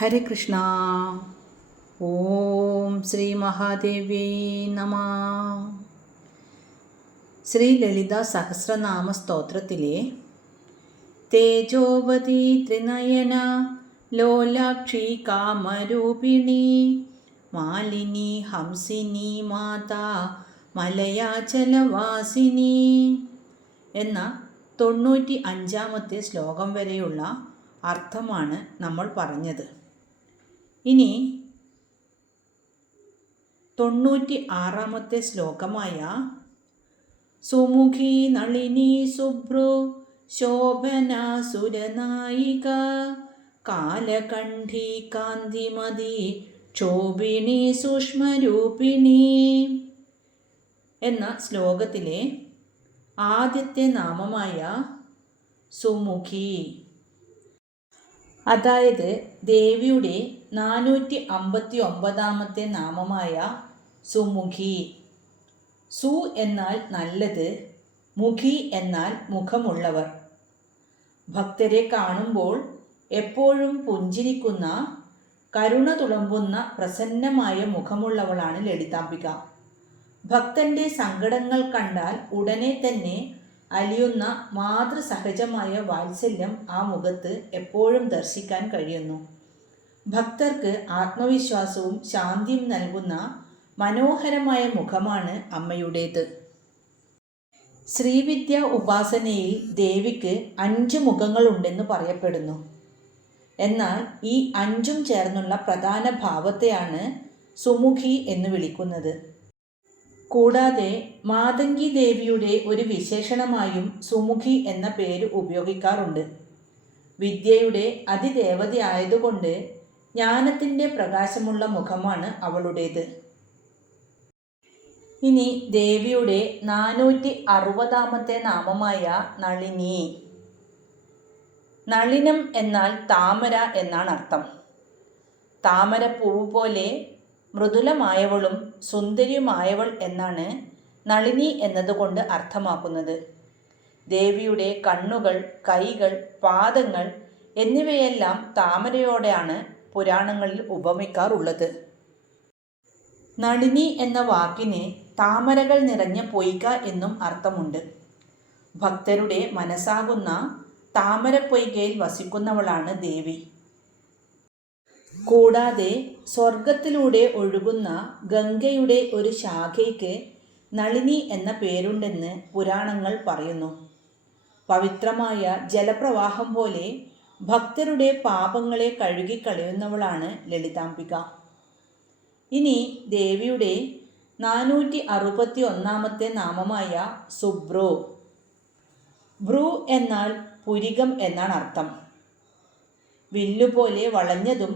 ഹരേ കൃഷ്ണ. ഓം ശ്രീ മഹാദേവ്യേ നമഃ. ശ്രീ ലളിത സഹസ്രനാമ സ്തോത്രത്തിലെ തേജോവതി ത്രിനയന ലോലാക്ഷി കാമരൂപിണി മാലിനി ഹംസിനി മാതാ മലയാചലവാസിനി എന്ന 95 ശ്ലോകം വരെയുള്ള അർത്ഥമാണ് നമ്മൾ പറഞ്ഞത്. ഇനി 96 ശ്ലോകമായ സുമുഖി നളിനി സുഭ്രു ശോഭന സുരനായിക കാലകണ്ഠി കാന്തിമതി ക്ഷോഭിണി സൂക്ഷ്മരൂപിണി എന്ന ശ്ലോകത്തിലെ ആദ്യത്തെ നാമമായ സുമുഖി, അതായത് ദേവിയുടെ 459 നാമമായ സുമുഖി. സു എന്നാൽ നല്ലത്, മുഖി എന്നാൽ മുഖമുള്ളവർ. ഭക്തരെ കാണുമ്പോൾ എപ്പോഴും പുഞ്ചിരിക്കുന്ന, കരുണ തുളുമ്പുന്ന പ്രസന്നമായ മുഖമുള്ളവളാണ് ലളിതാംബിക. ഭക്തന്റെ സങ്കടങ്ങൾ കണ്ടാൽ ഉടനെ തന്നെ അലിയുന്ന മാതൃസഹജമായ വാത്സല്യം ആ മുഖത്ത് എപ്പോഴും ദർശിക്കാൻ കഴിയുന്നു. ഭക്തർക്ക് ആത്മവിശ്വാസവും ശാന്തിയും നൽകുന്ന മനോഹരമായ മുഖമാണ് അമ്മയുടേത്. ശ്രീവിദ്യ ഉപാസനയിൽ ദേവിക്ക് 5 മുഖങ്ങളുണ്ടെന്ന് പറയപ്പെടുന്നു. എന്നാൽ ഈ 5ഉം ചേർന്നുള്ള പ്രധാന ഭാവത്തെയാണ് സുമുഖി എന്ന് വിളിക്കുന്നത്. കൂടാതെ മാതംഗി ദേവിയുടെ ഒരു വിശേഷണമായും സുമുഖി എന്ന പേര് ഉപയോഗിക്കാറുണ്ട്. വിദ്യയുടെ അതിദേവതയായതുകൊണ്ട് ജ്ഞാനത്തിൻ്റെ പ്രകാശമുള്ള മുഖമാണ് അവളുടേത്. ഇനി ദേവിയുടെ 460 നാമമായ നളിനി. നളിനം എന്നാൽ താമര എന്നാണ് അർത്ഥം. താമരപ്പൂവ് പോലെ മൃദുലമായവളും സുന്ദരിയുമായവൾ എന്നാണ് നളിനി എന്നതുകൊണ്ട് അർത്ഥമാക്കുന്നത്. ദേവിയുടെ കണ്ണുകൾ, കൈകൾ, പാദങ്ങൾ എന്നിവയെല്ലാം താമരയോടെയാണ് പുരാണങ്ങളിൽ ഉപമിക്കാറുള്ളത്. നളിനി എന്ന വാക്കിന് താമരകൾ നിറഞ്ഞ പൊയ്ക എന്നും അർത്ഥമുണ്ട്. ഭക്തരുടെ മനസ്സാകുന്ന താമരപ്പൊയ്കയിൽ വസിക്കുന്നവളാണ് ദേവി. കൂടാതെ സ്വർഗത്തിലൂടെ ഒഴുകുന്ന ഗംഗയുടെ ഒരു ശാഖയ്ക്ക് നളിനി എന്ന പേരുണ്ടെന്ന് പുരാണങ്ങൾ പറയുന്നു. പവിത്രമായ ജലപ്രവാഹം പോലെ ഭക്തരുടെ പാപങ്ങളെ കഴുകിക്കളയുന്നവളാണ് ലളിതാംബിക. ഇനി ദേവിയുടെ 461 നാമമായ സുഭ്രു. ഭ്രു എന്നാൽ പുരികം എന്നാണ് അർത്ഥം. വില്ലുപോലെ വളഞ്ഞതും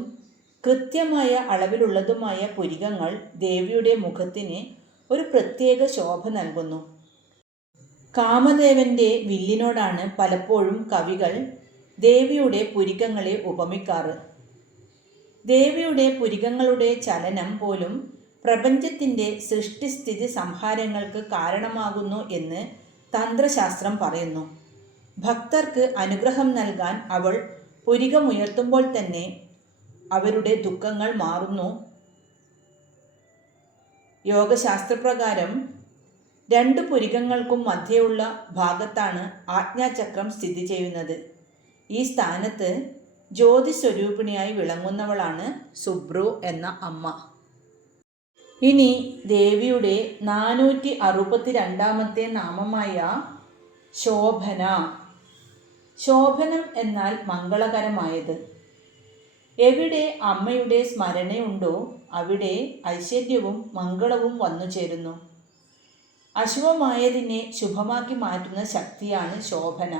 കൃത്യമായ അളവിലുള്ളതുമായ പുരികങ്ങൾ ദേവിയുടെ മുഖത്തിന് ഒരു പ്രത്യേക ശോഭ നൽകുന്നു. കാമദേവന്റെ വില്ലിനോടാണ് പലപ്പോഴും കവികൾ ദേവിയുടെ പുരികങ്ങളെ ഉപമിക്കാറ്. ദേവിയുടെ പുരികങ്ങളുടെ ചലനം പോലും പ്രപഞ്ചത്തിൻ്റെ സൃഷ്ടിസ്ഥിതി സംഹാരങ്ങൾക്ക് കാരണമാകുന്നു എന്ന് തന്ത്രശാസ്ത്രം പറയുന്നു. ഭക്തർക്ക് അനുഗ്രഹം നൽകാൻ അവൾ പുരികമുയർത്തുമ്പോൾ തന്നെ അവരുടെ ദുഃഖങ്ങൾ മാറുന്നു. യോഗശാസ്ത്രപ്രകാരം 2 പുരികങ്ങൾക്കും മധ്യയുള്ള ഭാഗത്താണ് ആജ്ഞാചക്രം സ്ഥിതി ചെയ്യുന്നത്. ഈ സ്ഥാനത്ത് ജ്യോതിസ്വരൂപിണിയായി വിളങ്ങുന്നവളാണ് സുഭ്രു എന്ന അമ്മ. ഇനി ദേവിയുടെ 462 നാമമായ ശോഭന. ശോഭനം എന്നാൽ മംഗളകരമായത്. എവിടെ അമ്മയുടെ സ്മരണയുണ്ടോ അവിടെ ഐശ്വര്യവും മംഗളവും വന്നു ചേരുന്നു. അശുഭമായതിനെ ശുഭമാക്കി മാറ്റുന്ന ശക്തിയാണ് ശോഭന.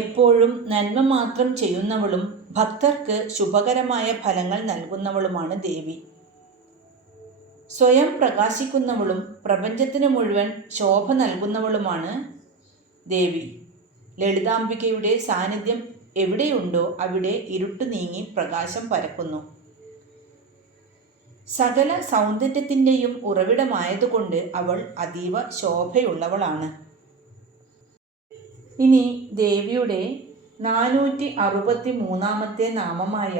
എപ്പോഴും നന്മ മാത്രം ചെയ്യുന്നവളും ഭക്തർക്ക് ശുഭകരമായ ഫലങ്ങൾ നൽകുന്നവളുമാണ് ദേവി. സ്വയം പ്രകാശിക്കുന്നവളും പ്രപഞ്ചത്തിന് മുഴുവൻ ശോഭ നൽകുന്നവളുമാണ് ദേവി. ലളിതാംബികയുടെ സാന്നിധ്യം എവിടെയുണ്ടോ അവിടെ ഇരുട്ട് നീങ്ങി പ്രകാശം പരക്കുന്നു. സകല സൗന്ദര്യത്തിൻ്റെയും ഉറവിടമായതുകൊണ്ട് അവൾ അതീവ ശോഭയുള്ളവളാണ്. ഇനി ദേവിയുടെ 463 നാമമായ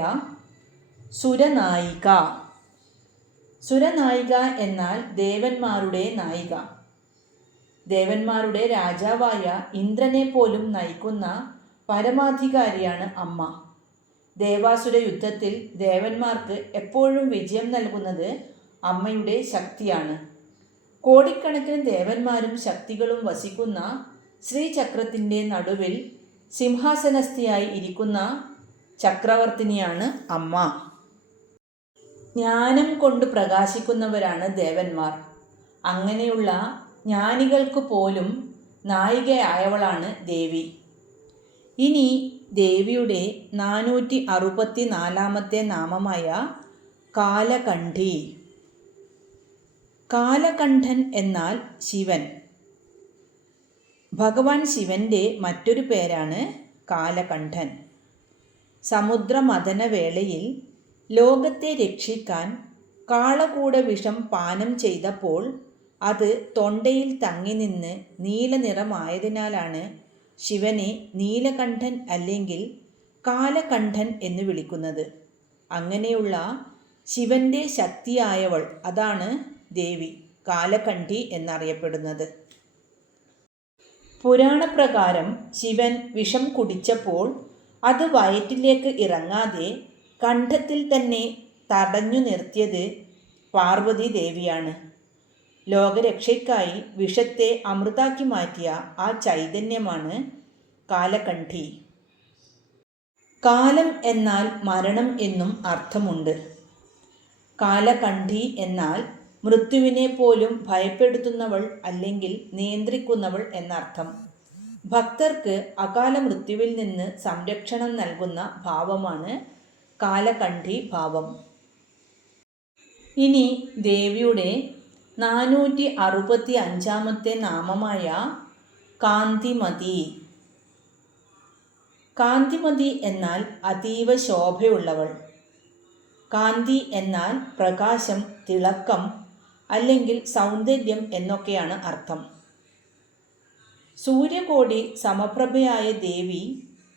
സുരനായിക. സുരനായിക എന്നാൽ ദേവന്മാരുടെ നായിക. ദേവന്മാരുടെ രാജാവായ ഇന്ദ്രനെ പോലും നയിക്കുന്ന പരമാധികാരിയാണ് അമ്മ. ദേവാസുര യുദ്ധത്തിൽ ദേവന്മാർക്ക് എപ്പോഴും വിജയം നൽകുന്നത് അമ്മയുടെ ശക്തിയാണ്. കോടിക്കണക്കിന് ദേവന്മാരും ശക്തികളും വസിക്കുന്ന ശ്രീചക്രത്തിൻ്റെ നടുവിൽ സിംഹാസനസ്ഥയായി ഇരിക്കുന്ന ചക്രവർത്തിനിയാണ് അമ്മ. ജ്ഞാനം കൊണ്ട് പ്രകാശിക്കുന്നവരാണ് ദേവന്മാർ. അങ്ങനെയുള്ള ജ്ഞാനികൾക്ക് പോലും നായികയായവളാണ് ദേവി. ഇനി ദേവിയുടെ 464 നാമമായ കാലകണ്ഠി. കാലകണ്ഠൻ എന്നാൽ ശിവൻ. ഭഗവാൻ ശിവൻ്റെ മറ്റൊരു പേരാണ് കാലകണ്ഠൻ. സമുദ്രമഥന വേളയിൽ ലോകത്തെ രക്ഷിക്കാൻ കാളകൂട വിഷം പാനം ചെയ്തപ്പോൾ അത് തൊണ്ടയിൽ തങ്ങി നിന്ന് നീലനിറമായതിനാലാണ് ശിവനെ നീലകണ്ഠൻ അല്ലെങ്കിൽ കാലകണ്ഠൻ എന്ന് വിളിക്കുന്നത്. അങ്ങനെയുള്ള ശിവൻ്റെ ശക്തിയായവൾ, അതാണ് ദേവി കാലകണ്ഠി എന്നറിയപ്പെടുന്നത്. പുരാണപ്രകാരം ശിവൻ വിഷം കുടിച്ചപ്പോൾ അത് വയറ്റിലേക്ക് ഇറങ്ങാതെ കണ്ഠത്തിൽ തന്നെ തടഞ്ഞു നിർത്തിയത് പാർവതി ദേവിയാണ്. ലോകരക്ഷയ്ക്കായി വിഷത്തെ അമൃതാക്കി മാറ്റിയ ആ ചൈതന്യമാണ് കാലകണ്ഠി. കാലം എന്നാൽ മരണം എന്നും അർത്ഥമുണ്ട്. കാലകണ്ഠി എന്നാൽ മൃത്യുവിനെ പോലും ഭയപ്പെടുത്തുന്നവൾ അല്ലെങ്കിൽ നിയന്ത്രിക്കുന്നവൾ എന്നർത്ഥം. ഭക്തർക്ക് അകാല മൃത്യുവിൽ നിന്ന് സംരക്ഷണം നൽകുന്ന ഭാവമാണ് കാലകണ്ഠി ഭാവം. ഇനി ദേവിയുടെ 465 നാമമായ കാന്തിമതി. കാന്തിമതി എന്നാൽ അതീവ ശോഭയുള്ളവൾ. കാന്തി എന്നാൽ പ്രകാശം, തിളക്കം അല്ലെങ്കിൽ സൗന്ദര്യം എന്നൊക്കെയാണ് അർത്ഥം. സൂര്യകോടി സമപ്രഭയായ ദേവി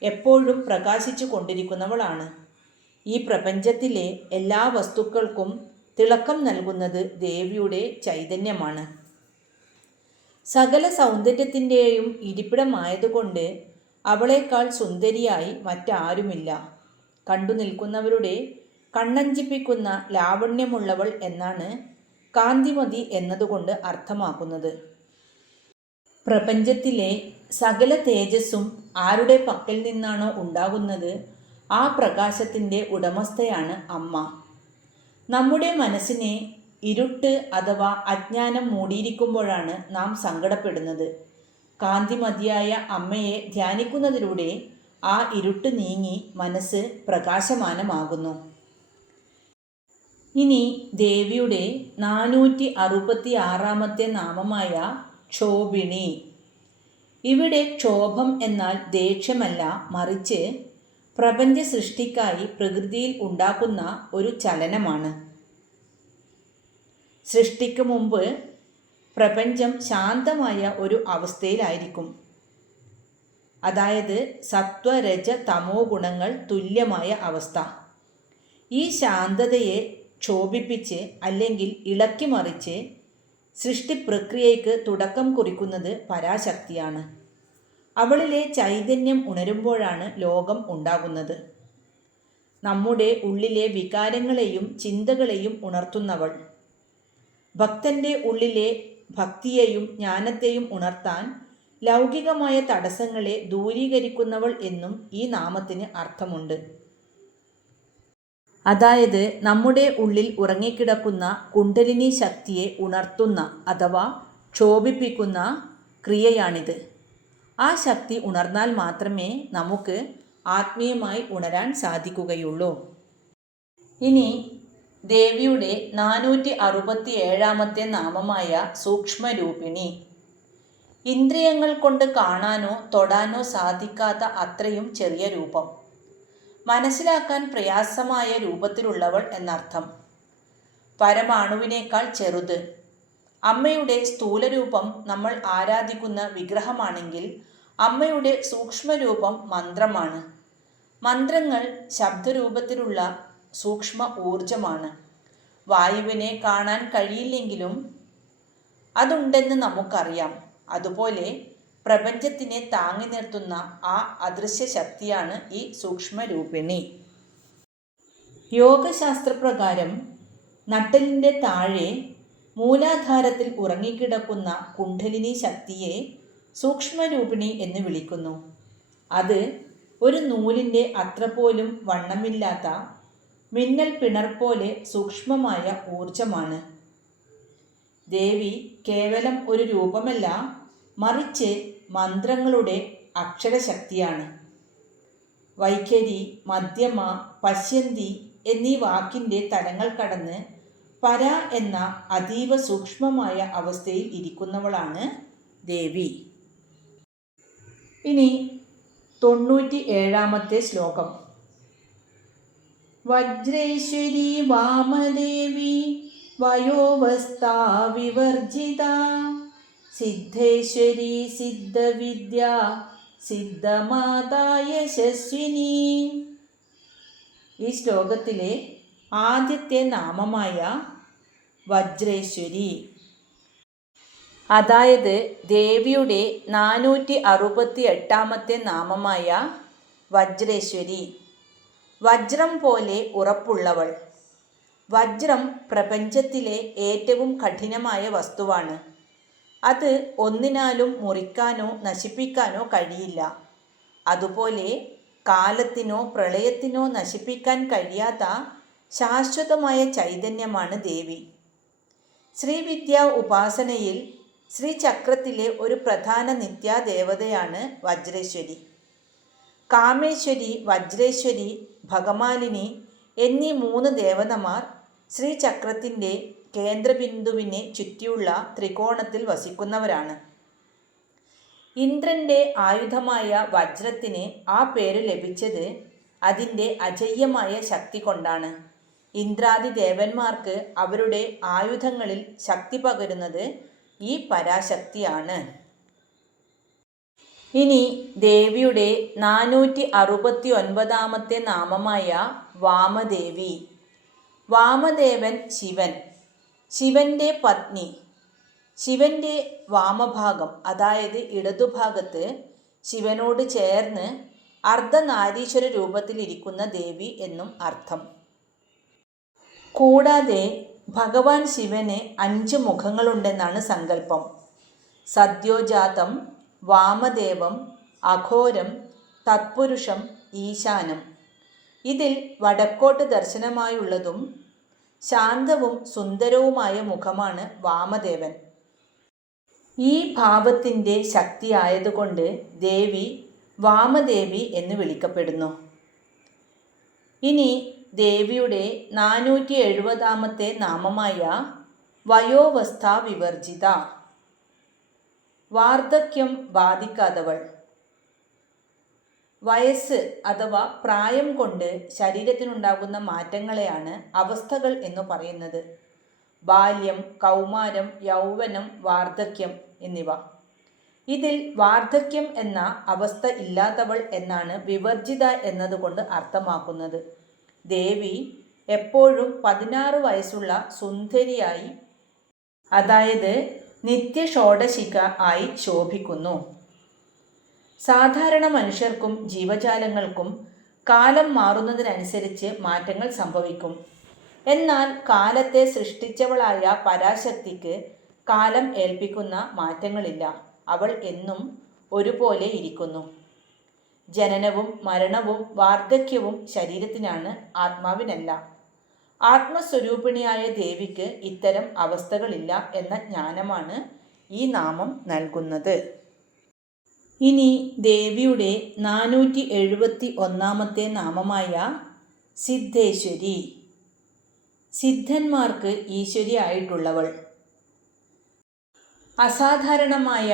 എപ്പോഴും പ്രകാശിച്ചു കൊണ്ടിരിക്കുന്നവളാണ്. ഈ പ്രപഞ്ചത്തിലെ എല്ലാ വസ്തുക്കൾക്കും തിളക്കം നൽകുന്നത് ദേവിയുടെ ചൈതന്യമാണ്. സകല സൗന്ദര്യത്തിൻ്റെയും ഇരിപ്പിടമായതുകൊണ്ട് അവളേക്കാൾ സുന്ദരിയായി മറ്റാരുമില്ല. കണ്ടു നിൽക്കുന്നവരുടെ കണ്ണഞ്ചിപ്പിക്കുന്ന ലാവണ്യമുള്ളവൾ എന്നാണ് കാന്തിമതി എന്നതുകൊണ്ട് അർത്ഥമാക്കുന്നത്. പ്രപഞ്ചത്തിലെ സകല തേജസ്സും ആരുടെ പക്കൽ നിന്നാണോ ഉണ്ടാകുന്നത് ആ പ്രകാശത്തിൻ്റെ ഉടമസ്ഥയാണ് അമ്മ. നമ്മുടെ മനസ്സിനെ ഇരുട്ട് അഥവാ അജ്ഞാനം മൂടിയിരിക്കുമ്പോഴാണ് നാം സങ്കടപ്പെടുന്നത്. കാന്തിമതിയായ അമ്മയെ ധ്യാനിക്കുന്നതിലൂടെ ആ ഇരുട്ട് നീങ്ങി മനസ്സ് പ്രകാശമാനമാകുന്നു. ഇനി ദേവിയുടെ 466 നാമമായ ക്ഷോഭിണി. ഇവിടെ ക്ഷോഭം എന്നാൽ ദേഷ്യമല്ല, മറിച്ച് പ്രപഞ്ച സൃഷ്ടിക്കായി പ്രകൃതിയിൽ ഉണ്ടാക്കുന്ന ഒരു ചലനമാണ്. സൃഷ്ടിക്ക് മുമ്പ് പ്രപഞ്ചം ശാന്തമായ ഒരു അവസ്ഥയിലായിരിക്കും. അതായത് സത്വ, രജ, തമോ ഗുണങ്ങൾ തുല്യമായ അവസ്ഥ. ഈ ശാന്തതയെ ക്ഷോഭിപ്പിച്ച് അല്ലെങ്കിൽ ഇളക്കി മറിച്ച് സൃഷ്ടിപ്രക്രിയയ്ക്ക് തുടക്കം കുറിക്കുന്നത് പരാശക്തിയാണ്. അവളിലെ ചൈതന്യം ഉണരുമ്പോഴാണ് ലോകം ഉണ്ടാകുന്നത്. നമ്മുടെ ഉള്ളിലെ വികാരങ്ങളെയും ചിന്തകളെയും ഉണർത്തുന്നവൾ. ഭക്തൻ്റെ ഉള്ളിലെ ഭക്തിയെയും ജ്ഞാനത്തെയും ഉണർത്താൻ ലൗകികമായ തടസ്സങ്ങളെ ദൂരീകരിക്കുന്നവൾ എന്നും ഈ നാമത്തിന് അർത്ഥമുണ്ട്. അതായത് നമ്മുടെ ഉള്ളിൽ ഉറങ്ങിക്കിടക്കുന്ന കുണ്ഡലിനി ശക്തിയെ ഉണർത്തുന്ന അഥവാ ക്ഷോഭിപ്പിക്കുന്ന ക്രിയയാണിത്. ആ ശക്തി ഉണർന്നാൽ മാത്രമേ നമുക്ക് ആത്മീയമായി ഉണരാൻ സാധിക്കുകയുള്ളൂ. ഇനി ദേവിയുടെ 467 നാമമായ സൂക്ഷ്മരൂപിണി. ഇന്ദ്രിയങ്ങൾ കൊണ്ട് കാണാനോ തൊടാനോ സാധിക്കാത്ത അത്രയും ചെറിയ രൂപം. മനസ്സിലാക്കാൻ പ്രയാസമായ രൂപത്തിലുള്ളവൾ എന്നർത്ഥം. പരമാണുവിനേക്കാൾ ചെറുത്. അമ്മയുടെ സ്ഥൂലരൂപം നമ്മൾ ആരാധിക്കുന്ന വിഗ്രഹമാണെങ്കിൽ അമ്മയുടെ സൂക്ഷ്മരൂപം മന്ത്രമാണ്. മന്ത്രങ്ങൾ ശബ്ദരൂപത്തിലുള്ള സൂക്ഷ്മ ഊർജമാണ്. വായുവിനെ കാണാൻ കഴിയില്ലെങ്കിലും അതുണ്ടെന്ന് നമുക്കറിയാം. അതുപോലെ പ്രപഞ്ചത്തിനെ താങ്ങി നിർത്തുന്ന ആ അദൃശ്യ ശക്തിയാണ് ഈ സൂക്ഷ്മരൂപിണി. യോഗശാസ്ത്രപ്രകാരം നട്ടെല്ലിൻ്റെ താഴെ മൂലാധാരത്തിൽ ഉറങ്ങിക്കിടക്കുന്ന കുണ്ഡലിനി ശക്തിയെ സൂക്ഷ്മരൂപിണി എന്ന് വിളിക്കുന്നു. അത് ഒരു നൂലിൻ്റെ അത്ര പോലും വണ്ണമില്ലാത്ത മിന്നൽ പിണർ പോലെ സൂക്ഷ്മമായ ഊർജമാണ്. ദേവി കേവലം ഒരു രൂപമല്ല, മറിച്ച് മന്ത്രങ്ങളുടെ അക്ഷരശക്തിയാണ്. വൈഖരി, മധ്യമ, പശ്യന്തി എന്നീ വാക്കിൻ്റെ തലങ്ങൾ കടന്ന് പര എന്ന അതീവ സൂക്ഷ്മമായ അവസ്ഥയിൽ ഇരിക്കുന്നവളാണ് ദേവി. ഇനി 97-ാമത്തെ ശ്ലോകം. വജ്രേശ്വരി വാമദേവി വയോവസ്ഥാ വിവർജിത സിദ്ധേശ്വരി സിദ്ധവിദ്യ സിദ്ധമാതാ യശസ്വിനി. ഈ ശ്ലോകത്തിലെ ആദ്യത്തെ നാമമായ വജ്രേശ്വരി, അതായത് ദേവിയുടെ 468-ാമത്തെ നാമമായ വജ്രേശ്വരി, വജ്രം പോലെ ഉറപ്പുള്ളവൾ. വജ്രം പ്രപഞ്ചത്തിലെ ഏറ്റവും കഠിനമായ വസ്തുവാണ്. അത് ഒന്നിനാലും മുറിക്കാനോ നശിപ്പിക്കാനോ കഴിയില്ല. അതുപോലെ കാലത്തിനോ പ്രളയത്തിനോ നശിപ്പിക്കാൻ കഴിയാത്ത ശാശ്വതമായ ചൈതന്യമാണ് ദേവി. ശ്രീവിദ്യാ ഉപാസനയിൽ ശ്രീചക്രത്തിലെ ഒരു പ്രധാന നിത്യാദേവതയാണ് വജ്രേശ്വരി. കാമേശ്വരി, വജ്രേശ്വരി, ഭഗമാലിനി എന്നീ 3 ദേവതമാർ ശ്രീചക്രത്തിൻ്റെ കേന്ദ്രബിന്ദുവിനെ ചുറ്റിയുള്ള ത്രികോണത്തിൽ വസിക്കുന്നവരാണ്. ഇന്ദ്രൻ്റെ ആയുധമായ വജ്രത്തിന് ആ പേര് ലഭിച്ചത് അതിൻ്റെ അജയ്യമായ ശക്തി കൊണ്ടാണ്. ഇന്ദ്രാദി ദേവന്മാർക്ക് അവരുടെ ആയുധങ്ങളിൽ ശക്തി പകരുന്നത് ഈ പരാശക്തിയാണ്. ഇനി ദേവിയുടെ 469-ാമത്തെ നാമമായ വാമദേവി. വാമദേവൻ ശിവൻ, ശിവൻ്റെ പത്നി. ശിവൻ്റെ വാമഭാഗം, അതായത് ഇടതുഭാഗത്ത് ശിവനോട് ചേർന്ന് അർദ്ധനാരീശ്വര രൂപത്തിലിരിക്കുന്ന ദേവി എന്നും അർത്ഥം. കൂടാതെ ഭഗവാൻ ശിവന് 5 മുഖങ്ങളുണ്ടെന്നാണ് സങ്കല്പം. സദ്യോജാതം, വാമദേവം, അഘോരം, തത്പുരുഷം, ഈശാനം. ഇതിൽ വടക്കോട്ട് ദർശനമായുള്ളതും ശാന്തവും സുന്ദരവുമായ മുഖമാണ് വാമദേവൻ. ഈ ഭാവത്തിൻ്റെ ശക്തിയായതുകൊണ്ട് ദേവി വാമദേവി എന്ന് വിളിക്കപ്പെടുന്നു. ഇനി ദേവിയുടെ 470-ാമത്തെ നാമമായ വയോവസ്ഥാ വിവർജിത, വാർദ്ധക്യം ബാധിക്കാത്തവൾ. വയസ്സ് അഥവാ പ്രായം കൊണ്ട് ശരീരത്തിനുണ്ടാകുന്ന മാറ്റങ്ങളെയാണ് അവസ്ഥകൾ എന്ന് പറയുന്നത്. ബാല്യം, കൗമാരം, യൗവനം, വാർദ്ധക്യം എന്നിവ. ഇതിൽ വാർദ്ധക്യം എന്ന അവസ്ഥ ഇല്ലാത്തവൾ എന്നാണ് വിവർജിത എന്നതുകൊണ്ട് അർത്ഥമാക്കുന്നത്. ദേവി എപ്പോഴും 16 വയസ്സുള്ള സുന്ദരിയായി, അതായത് നിത്യഷോഡശിക ആയി ശോഭിക്കുന്നു. സാധാരണ മനുഷ്യർക്കും ജീവജാലങ്ങൾക്കും കാലം മാറുന്നതിനനുസരിച്ച് മാറ്റങ്ങൾ സംഭവിക്കും. എന്നാൽ കാലത്തെ സൃഷ്ടിച്ചവളായ പരാശക്തിക്ക് കാലം ഏൽപ്പിക്കുന്ന മാറ്റങ്ങളില്ല. അവൾ എന്നും ഒരുപോലെ ഇരിക്കുന്നു. ജനനവും മരണവും വാർദ്ധക്യവും ശരീരത്തിനാണ്, ആത്മാവിനല്ല. ആത്മസ്വരൂപിണിയായ ദേവിക്ക് ഇത്തരം അവസ്ഥകളില്ല എന്ന ജ്ഞാനമാണ് ഈ നാമം നൽകുന്നത്. ഇനി ദേവിയുടെ 471-ാമത്തെ നാമമായ സിദ്ധേശ്വരി, സിദ്ധന്മാർക്ക് ഈശ്വരി ആയിട്ടുള്ളവൾ. അസാധാരണമായ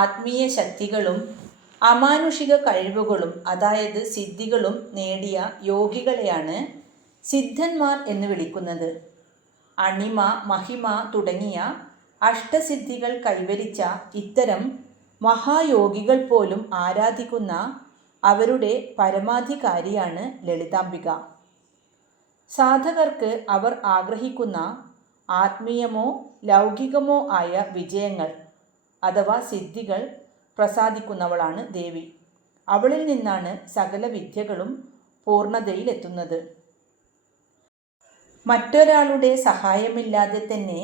ആത്മീയ ശക്തികളും അമാനുഷിക കഴിവുകളും, അതായത് സിദ്ധികളും നേടിയ യോഗികളെയാണ് സിദ്ധന്മാർ എന്ന് വിളിക്കുന്നത്. അണിമ, മഹിമ തുടങ്ങിയ അഷ്ടസിദ്ധികൾ കൈവരിച്ച ഇത്തരം മഹായോഗികൾ പോലും ആരാധിക്കുന്ന അവരുടെ പരമാധികാരിയാണ് ലളിതാംബിക. സാധകർക്ക് അവർ ആഗ്രഹിക്കുന്ന ആത്മീയമോ ലൗകികമോ ആയ വിജയങ്ങൾ അഥവാ സിദ്ധികൾ പ്രസാദിക്കുന്നവളാണ് ദേവി. അവളിൽ നിന്നാണ് സകല വിദ്യകളും പൂർണ്ണതയിലെത്തുന്നത്. മറ്റൊരാളുടെ സഹായമില്ലാതെ തന്നെ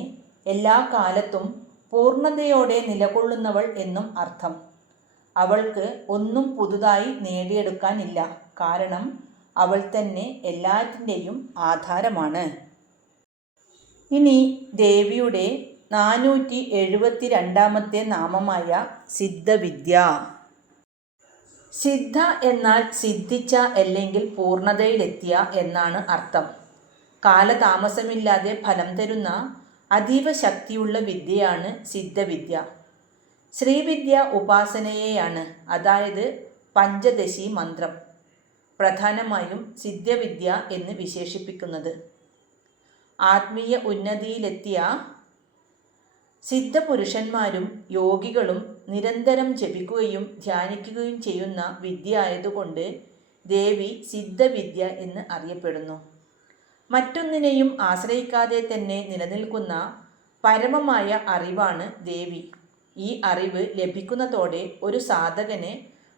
എല്ലാ കാലത്തും പൂർണ്ണതയോടെ നിലകൊള്ളുന്നവൾ എന്നും അർത്ഥം. അവൾക്ക് ഒന്നും പുതുതായി നേടിയെടുക്കാനില്ല. കാരണം അവൾ തന്നെ എല്ലാറ്റിൻ്റെയും ആധാരമാണ്. ഇനി ദേവിയുടെ 472 നാമമായ സിദ്ധവിദ്യ. സിദ്ധ എന്നാൽ സിദ്ധിച്ച അല്ലെങ്കിൽ പൂർണ്ണതയിലെത്തിയ എന്നാണ് അർത്ഥം. കാലതാമസമില്ലാതെ ഫലം തരുന്ന അതീവ ശക്തിയുള്ള വിദ്യയാണ് സിദ്ധവിദ്യ. ശ്രീവിദ്യ ഉപാസനയെയാണ്, അതായത് പഞ്ചദശി മന്ത്രം, പ്രധാനമായും സിദ്ധവിദ്യ എന്ന് വിശേഷിപ്പിക്കുന്നത്. ആത്മീയ ഉന്നതിയിലെത്തിയ സിദ്ധപുരുഷന്മാരും യോഗികളും നിരന്തരം ജപിക്കുകയും ധ്യാനിക്കുകയും ചെയ്യുന്ന വിദ്യ ആയതുകൊണ്ട് ദേവി സിദ്ധവിദ്യ എന്ന് അറിയപ്പെടുന്നു. മറ്റൊന്നിനെയും ആശ്രയിക്കാതെ തന്നെ നിലനിൽക്കുന്ന പരമമായ അറിവാണ് ദേവി. ഈ അറിവ് ലഭിക്കുന്നതോടെ ഒരു സാധകന്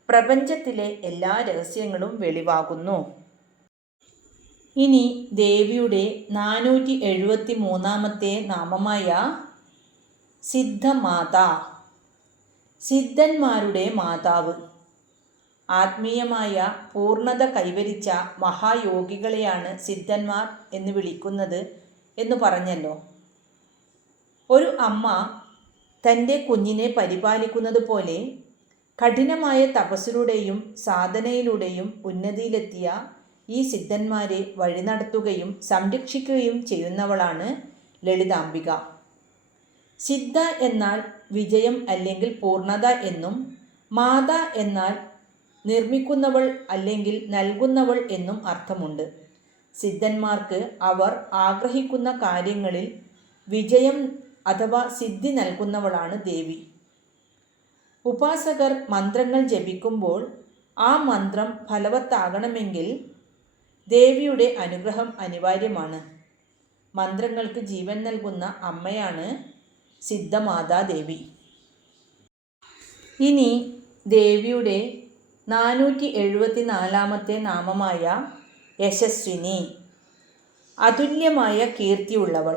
പ്രപഞ്ചത്തിലെ എല്ലാ രഹസ്യങ്ങളും വെളിവാകുന്നു. ഇനി ദേവിയുടെ 473 നാമമായ സിദ്ധമാതാ. സിദ്ധന്മാരുടെ മാതാവ്. ആത്മീയമായ പൂർണ്ണത കൈവരിച്ച മഹായോഗികളെയാണ് സിദ്ധന്മാർ എന്ന് വിളിക്കുന്നത് എന്ന് പറഞ്ഞല്ലോ. ഒരു അമ്മ തൻ്റെ കുഞ്ഞിനെ പരിപാലിക്കുന്നത് പോലെ കഠിനമായ തപസ്സിലൂടെയും സാധനയിലൂടെയും ഉന്നതിയിലെത്തിയ ഈ സിദ്ധന്മാരെ വഴി നടത്തുകയും സംരക്ഷിക്കുകയും ചെയ്യുന്നവളാണ് ലളിതാംബിക. സിദ്ധ എന്നാൽ വിജയം അല്ലെങ്കിൽ പൂർണ്ണത എന്നും മാത എന്നാൽ നിർമ്മിക്കുന്നവൾ അല്ലെങ്കിൽ നൽകുന്നവൾ എന്നും അർത്ഥമുണ്ട്. സിദ്ധന്മാർക്ക് അവർ ആഗ്രഹിക്കുന്ന കാര്യങ്ങളിൽ വിജയം അഥവാ സിദ്ധി നൽകുന്നവളാണ് ദേവി. ഉപാസകർ മന്ത്രങ്ങൾ ജപിക്കുമ്പോൾ ആ മന്ത്രം ഫലവത്താകണമെങ്കിൽ ദേവിയുടെ അനുഗ്രഹം അനിവാര്യമാണ്. മന്ത്രങ്ങൾക്ക് ജീവൻ നൽകുന്ന അമ്മയാണ് സിദ്ധമാതാദേവി. ഇനി ദേവിയുടെ 474 നാമമായ യശസ്വിനി. അതുല്യമായ കീർത്തിയുള്ളവൾ.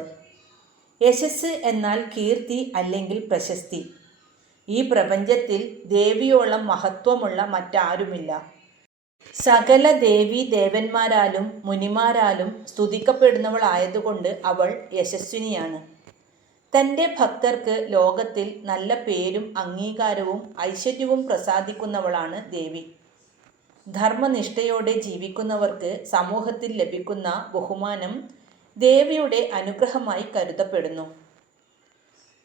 യശസ് എന്നാൽ കീർത്തി അല്ലെങ്കിൽ പ്രശസ്തി. ഈ പ്രപഞ്ചത്തിൽ ദേവിയോളം മഹത്വമുള്ള മറ്റാരുമില്ല. സകല ദേവീ ദേവന്മാരാലും മുനിമാരാലും സ്തുതിക്കപ്പെടുന്നവളായതുകൊണ്ട് അവൾ യശസ്വിനിയാണ്. തൻ്റെ ഭക്തർക്ക് ലോകത്തിൽ നല്ല പേരും അംഗീകാരവും ഐശ്വര്യവും പ്രസാദിക്കുന്നവളാണ് ദേവി. ധർമ്മനിഷ്ഠയോടെ ജീവിക്കുന്നവർക്ക് സമൂഹത്തിൽ ലഭിക്കുന്ന ബഹുമാനം ദേവിയുടെ അനുഗ്രഹമായി കരുതപ്പെടുന്നു.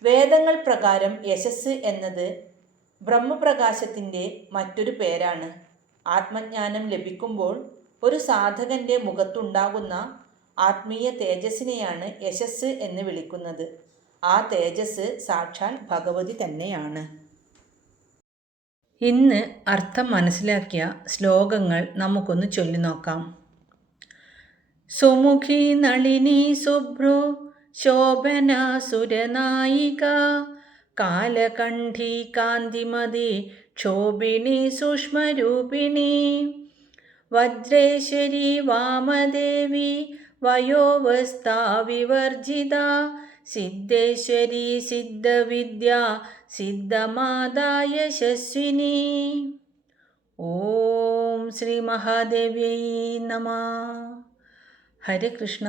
വേദങ്ങൾ പ്രകാരം യശസ് എന്നത് ബ്രഹ്മപ്രകാശത്തിൻ്റെ മറ്റൊരു പേരാണ്. ആത്മജ്ഞാനം ലഭിക്കുമ്പോൾ ഒരു സാധകൻ്റെ മുഖത്തുണ്ടാകുന്ന ആത്മീയ തേജസ്സിനെയാണ് യശസ് എന്ന് വിളിക്കുന്നത്. ആ തേജസ് സാക്ഷാൽ ഭഗവതി തന്നെയാണ്. ഇന്ന് അർത്ഥം മനസ്സിലാക്കിയ ശ്ലോകങ്ങൾ നമുക്കൊന്ന് ചൊല്ലി നോക്കാം. സുമുഖി നളിനി ശുഭ്രു ശോഭന സുരനായിക കാലകണ്ഠി കാന്തിമതി ക്ഷോഭിണി സൂക്ഷ്മരൂപിണി വജ്രേശ്വരി വാമദേവി വയോവസ്ഥാ വിവർജിത സിദ്ധേശ്വരി സിദ്ധവിദ്യ സിദ്ധമാതാ യശസ്വിനി. ഓം ശ്രീ മഹാദേവ്യൈ നമഃ. ഹരേ കൃഷ്ണ.